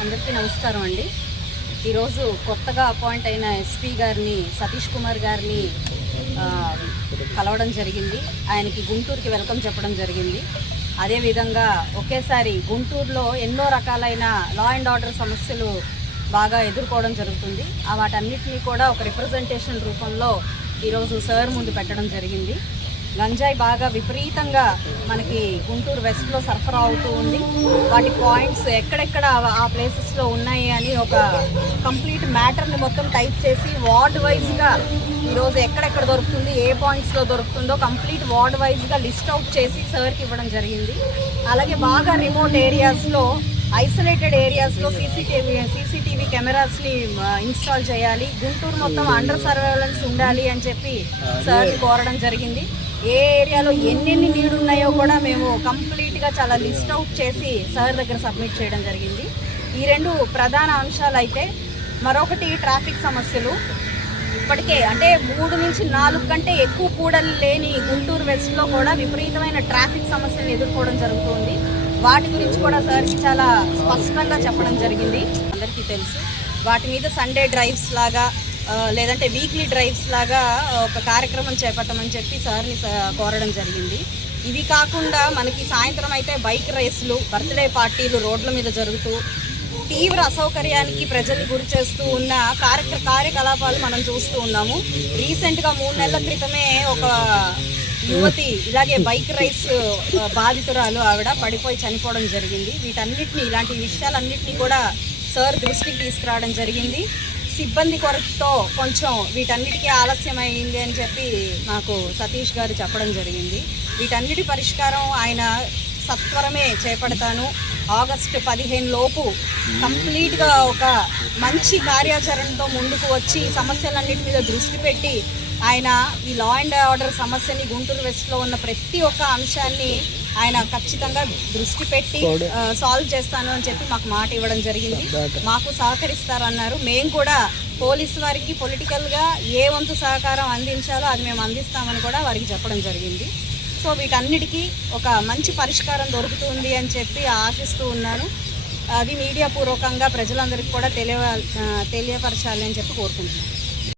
అందరికీ నమస్కారం అండి. ఈరోజు కొత్తగా అపాయింట్ అయిన ఎస్పీ గారిని సతీష్ కుమార్ గారిని కలవడం జరిగింది. ఆయనకి గుంటూరుకి వెల్కమ్ చెప్పడం జరిగింది. అదేవిధంగా ఒకేసారి గుంటూరులో ఎన్నో రకాలైన లా అండ్ ఆర్డర్ సమస్యలు బాగా ఎదుర్కోవడం జరుగుతుంది. ఆ వాటన్నిటినీ కూడా ఒక రిప్రజెంటేషన్ రూపంలో ఈరోజు సార్ ముందు పెట్టడం జరిగింది. గంజాయి బాగా విపరీతంగా మనకి గుంటూరు వెస్ట్లో సరఫరా అవుతూ ఉంది. వాటి పాయింట్స్ ఎక్కడెక్కడ ఆ- ప్లేసెస్లో ఉన్నాయి అని ఒక కంప్లీట్ మ్యాటర్ని మొత్తం టైప్ చేసి వార్డ్ వైజ్గా ఈరోజు ఎక్కడెక్కడ దొరుకుతుంది ఏ పాయింట్స్లో దొరుకుతుందో కంప్లీట్ వార్డ్ వైజ్గా లిస్ట్ అవుట్ చేసి సర్కి ఇవ్వడం జరిగింది. అలాగే బాగా రిమోట్ ఏరియాస్లో ఐసోలేటెడ్ ఏరియాస్లో సీసీటీవీ సీసీటీవీ కెమెరాస్ని ఇన్స్టాల్ చేయాలి. గుంటూరు మొత్తం అండర్ సర్వేలెన్స్ ఉండాలి అని చెప్పి సార్ని కోరడం జరిగింది. ఏ ఏరియాలో ఎన్నెన్ని నీడు ఉన్నాయో కూడా మేము కంప్లీట్గా చాలా లిస్ట్ అవుట్ చేసి సార్ దగ్గర సబ్మిట్ చేయడం జరిగింది. ఈ రెండు ప్రధాన అంశాలు అయితే మరొకటి ట్రాఫిక్ సమస్యలు. ఇప్పటికే అంటే మూడు నుంచి నాలుగు కంటే ఎక్కువ కూడలు లేని గుంటూరు వెస్ట్లో కూడా విపరీతమైన ట్రాఫిక్ సమస్యలను ఎదుర్కోవడం జరుగుతుంది. వాటి గురించి కూడా సార్కి చాలా స్పష్టంగా చెప్పడం జరిగింది. అందరికీ తెలుసు. వాటి మీద సండే డ్రైవ్స్ లాగా లేదంటే వీక్లీ డ్రైవ్స్ లాగా ఒక కార్యక్రమం చేపట్టమని చెప్పి సార్ని స- కోరడం జరిగింది. ఇవి కాకుండా మనకి సాయంత్రం అయితే బైక్ రేసులు బర్త్డే పార్టీలు రోడ్ల మీద జరుగుతూ తీవ్ర అసౌకర్యానికి ప్రజల్ని గురి చేస్తూ ఉన్న కార్య కార్యకలాపాలు మనం చూస్తూ ఉన్నాము. రీసెంట్గా మూడు నెలల క్రితమే ఒక యువతి ఇలాగే బైక్ రైస్ బాధితురాలు ఆవిడ పడిపోయి చనిపోవడం జరిగింది. వీటన్నిటిని ఇలాంటి విషయాలన్నింటినీ కూడా సార్ దృష్టికి తీసుకురావడం జరిగింది. సిబ్బంది కొరతతో కొంచెం వీటన్నిటికీ ఆలస్యం అని చెప్పి నాకు సతీష్ గారు చెప్పడం జరిగింది. వీటన్నిటి పరిష్కారం ఆయన సత్వరమే చేపడతాను. ఆగస్టు పదిహేను లోపు కంప్లీట్గా ఒక మంచి కార్యాచరణతో ముందుకు వచ్చి సమస్యలన్నిటి మీద దృష్టి పెట్టి ఆయన ఈ లా అండ్ ఆర్డర్ సమస్యని గుంటూరు వెస్ట్లో ఉన్న ప్రతి ఒక్క అంశాన్ని ఆయన ఖచ్చితంగా దృష్టి పెట్టి సాల్వ్ చేస్తాను అని చెప్పి మాకు మాట ఇవ్వడం జరిగింది. మాకు సహకరిస్తారన్నారు. మేము కూడా పోలీసు వారికి పొలిటికల్గా ఏ వంతు సహకారం అందించాలో అది మేము అందిస్తామని కూడా వారికి చెప్పడం జరిగింది. సో వీటన్నిటికీ ఒక మంచి పరిష్కారం దొరుకుతుంది అని చెప్పి ఆశిస్తూ ఉన్నాను. అది మీడియా పూర్వకంగా ప్రజలందరికీ కూడా తెలియ తెలియపరచాలి అని చెప్పి కోరుకుంటున్నాను.